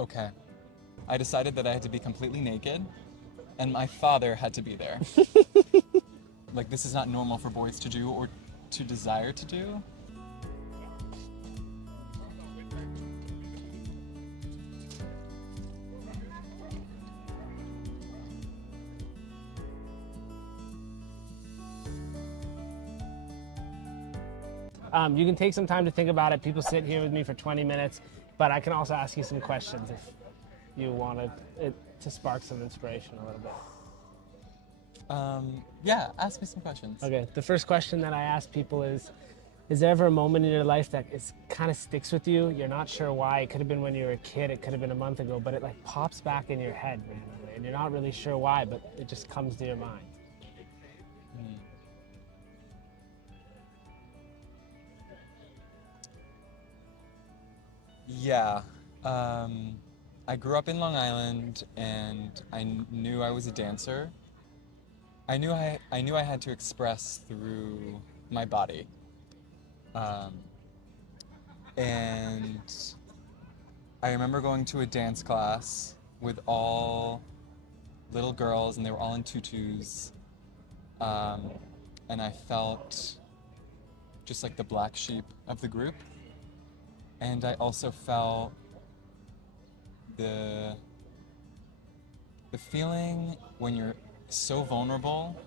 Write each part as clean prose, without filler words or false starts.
Okay. I decided that I had to be completely naked, and my father had to be there. Like, this is not normal for boys to do or to desire to do. You can take some time to think about it. People sit here with me for 20 minutes, but I can also ask you some questions if you wanted it to spark some inspiration a little bit. Yeah, ask me some questions. Okay, the first question that I ask people is there ever a moment in your life that is kind of sticks with you? You're not sure why. It could have been when you were a kid, it could have been a month ago, but it like pops back in your head randomly, and you're not really sure why, but it just comes to your mind. Yeah. I grew up in Long Island, and I knew I was a dancer. I knew I had to express through my body. Um, and I remember going to a dance class with all little girls, and they were all in tutus. Um, and I felt just like the black sheep of the group. And I also felt the the feeling when you're so vulnerable,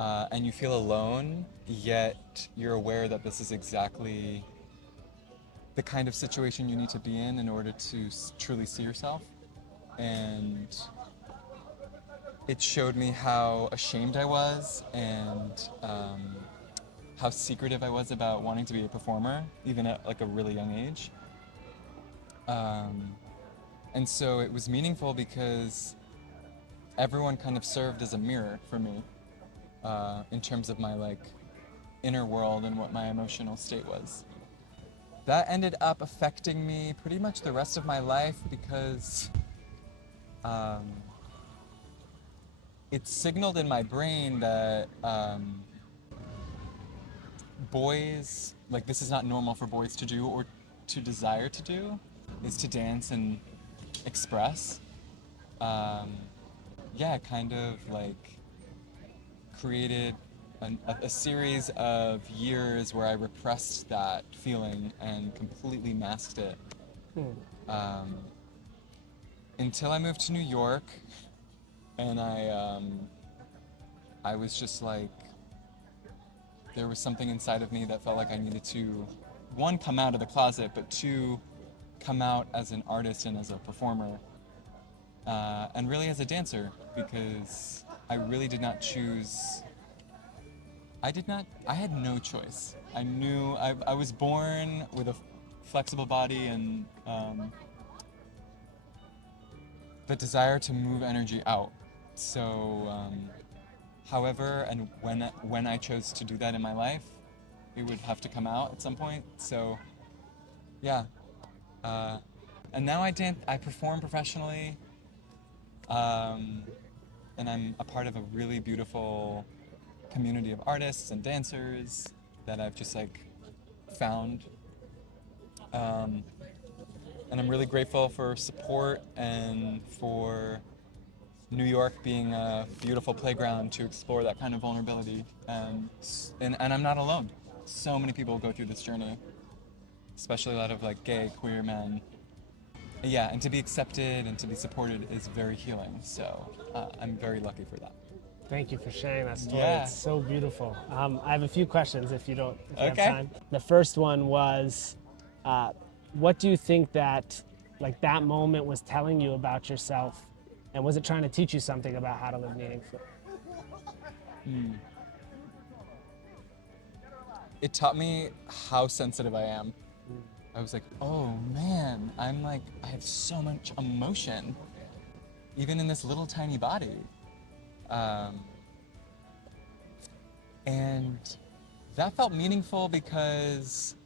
and you feel alone, yet you're aware that this is exactly the kind of situation you need to be in order to truly see yourself. And it showed me how ashamed I was, and how secretive I was about wanting to be a performer, even at like a really young age. Um, and so it was meaningful because everyone kind of served as a mirror for me, in terms of my like inner world and what my emotional state was. That ended up affecting me pretty much the rest of my life because um, it signaled in my brain that boys, like, this is not normal for boys to do or to desire to do, is to dance and express. Um, yeah, kind of like created a series of years where I repressed that feeling and completely masked it, um, until I moved to New York, and I was just like, there was something inside of me that felt like I needed to, one, come out of the closet, but two, come out as an artist and as a performer, and really as a dancer, because I really did not choose. I had no choice. I knew I was born with a flexible body and the desire to move energy out. So, however, and when I chose to do that in my life, it would have to come out at some point. So, yeah. Uh, and now I perform professionally, um, and I'm a part of a really beautiful community of artists and dancers that I've just like found. Um, and I'm really grateful for support and for New York being a beautiful playground to explore that kind of vulnerability. And I'm not alone. So many people go through this journey, especially a lot of like gay, queer men. Yeah, and to be accepted and to be supported is very healing. So I'm very lucky for that. Thank you for sharing that story. Yeah. It's so beautiful. I have a few questions if you have Okay. time. The first one was, what do you think that like that moment was telling you about yourself, and was it trying to teach you something about how to live meaningfully? It taught me how sensitive I am. I was like, oh man, I have so much emotion, even in this little tiny body. Um, and that felt meaningful because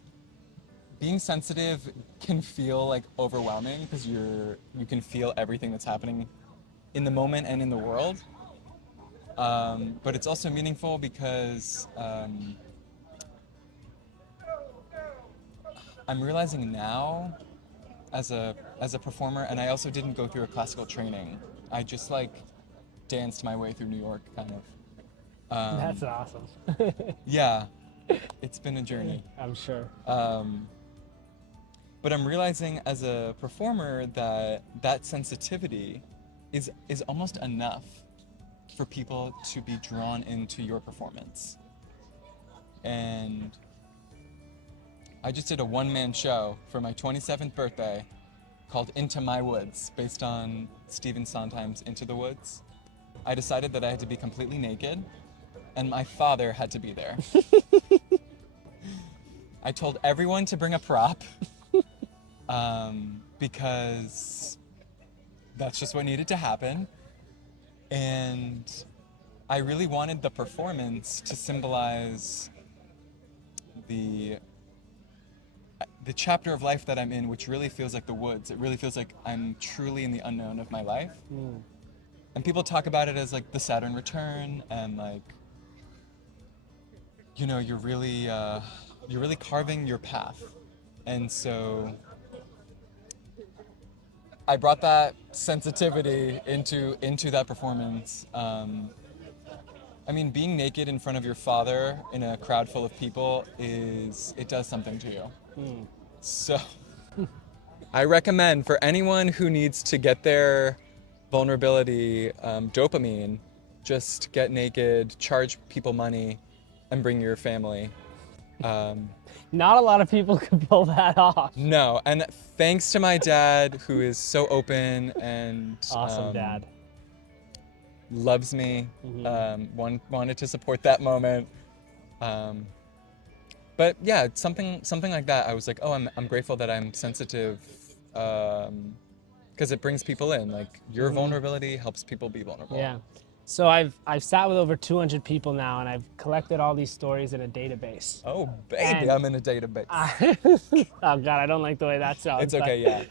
being sensitive can feel like overwhelming because you can feel everything that's happening in the moment and in the world. But it's also meaningful because I'm realizing now, as a performer, and I also didn't go through a classical training. I just like danced my way through New York, kind of. That's awesome. Yeah, it's been a journey. I'm sure. But I'm realizing as a performer that that sensitivity is almost enough for people to be drawn into your performance. And I just did a one-man show for my 27th birthday called Into My Woods, based on Stephen Sondheim's Into the Woods. I decided that I had to be completely naked, and my father had to be there. I told everyone to bring a prop, because that's just what needed to happen. And I really wanted the performance to symbolize the chapter of life that I'm in, which really feels like the woods. It really feels like I'm truly in the unknown of my life. And people talk about it as like the Saturn return, and like, you know, you're really carving your path. And so I brought that sensitivity into that performance. I mean, being naked in front of your father in a crowd full of people it does something to you. So I recommend for anyone who needs to get their vulnerability dopamine, just get naked, charge people money, and bring your family. Not a lot of people can pull that off. No, and thanks to my dad, who is so open and Awesome dad. loves me, wanted to support that moment. But yeah, something like that. I was like, oh, I'm grateful that I'm sensitive, because it brings people in. Like your vulnerability helps people be vulnerable. Yeah. So I've sat with over 200 people now, and I've collected all these stories in a database. Oh baby, And I'm in a database. Oh God, I don't like the way that sounds. It's okay, yeah.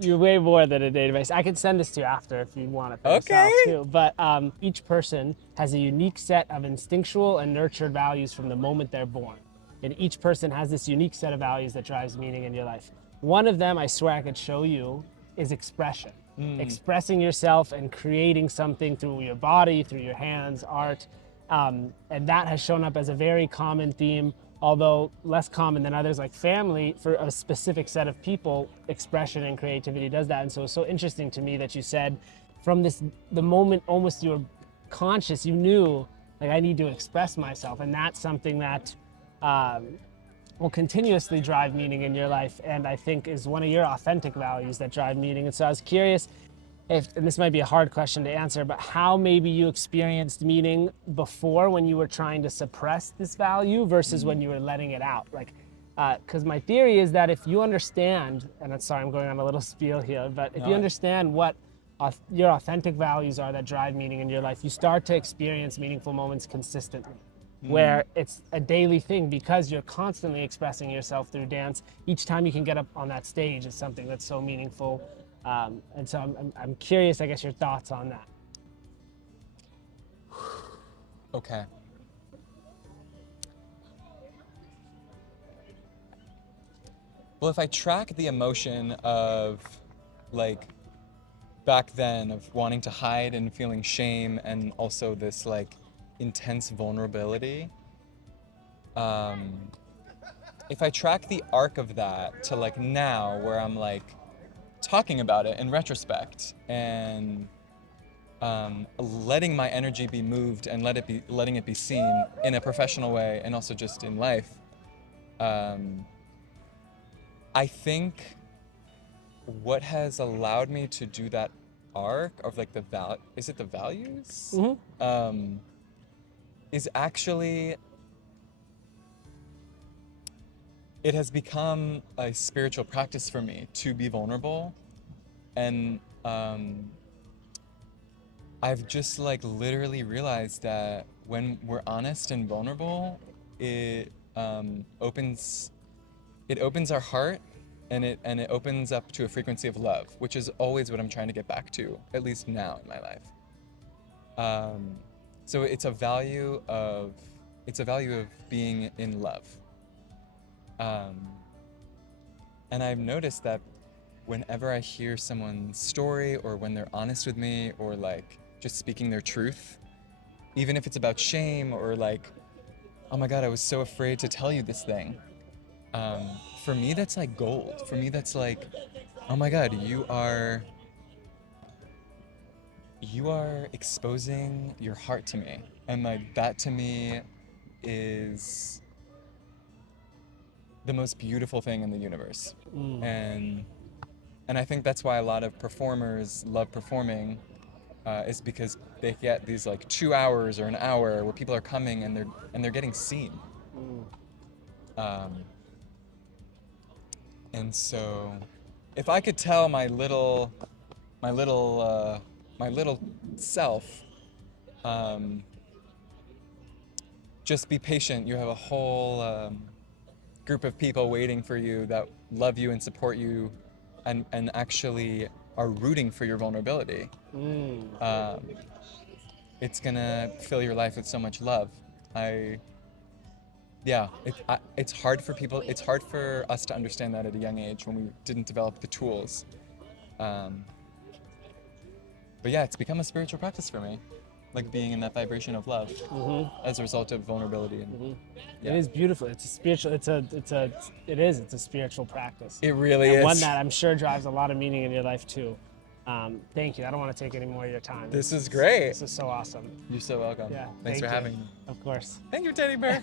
You're way more than a database. I can send this to you after if you want it for Okay. yourself too. But each person has a unique set of instinctual and nurtured values from the moment they're born. And each person has this unique set of values that drives meaning in your life. One of them, I swear I could show you, is expression. Expressing yourself and creating something through your body, through your hands, art. And that has shown up as a very common theme, although less common than others, like family. For a specific set of people, expression and creativity does that. And so it's so interesting to me that you said from the moment almost you were conscious, you knew, like, I need to express myself. And that's something that will continuously drive meaning in your life, and I think is one of your authentic values that drive meaning. And so I was curious if, and this might be a hard question to answer, but how maybe you experienced meaning before when you were trying to suppress this value versus when you were letting it out. Like, because my theory is that if you understand, and I'm sorry, I'm going on a little spiel here, but if you understand what your authentic values are that drive meaning in your life, you start to experience meaningful moments consistently. Where it's a daily thing because you're constantly expressing yourself through dance. Each time you can get up on that stage is something that's so meaningful. And so I'm curious, I guess, your thoughts on that. Okay. Well, if I track the emotion of, like, back then of wanting to hide and feeling shame, and also this like intense vulnerability, if I track the arc of that to like now, where I'm like talking about it in retrospect and letting my energy be moved and letting it be seen in a professional way and also just in life, I think what has allowed me to do that arc of like the is it the values? Is actually, it has become a spiritual practice for me to be vulnerable. And I've just like literally realized that when we're honest and vulnerable, it opens our heart, and it opens up to a frequency of love, which is always what I'm trying to get back to, at least now in my life. So it's a value of being in love. And I've noticed that whenever I hear someone's story, or when they're honest with me, or like just speaking their truth, even if it's about shame, or like, oh my God, I was so afraid to tell you this thing. For me, that's like gold. For me, that's like, oh my God, you are exposing your heart to me, and like that to me is the most beautiful thing in the universe. And I think that's why a lot of performers love performing, is because they get these like 2 hours or an hour where people are coming and they're getting seen. Um, and so, if I could tell my little, my little self, um, just be patient. You have a whole group of people waiting for you that love you and support you, and actually are rooting for your vulnerability. It's gonna fill your life with so much love. It's hard for people. It's hard for us to understand that at a young age when we didn't develop the tools. But yeah, it's become a spiritual practice for me, like being in that vibration of love as a result of vulnerability. And yeah. It is beautiful. It's a spiritual. It's a spiritual practice. It really and is. one that I'm sure drives a lot of meaning in your life too. Thank you. I don't want to take any more of your time. This is great. This is so awesome. You're so welcome. Yeah. Thanks for having me. Of course. Thank you, teddy bear.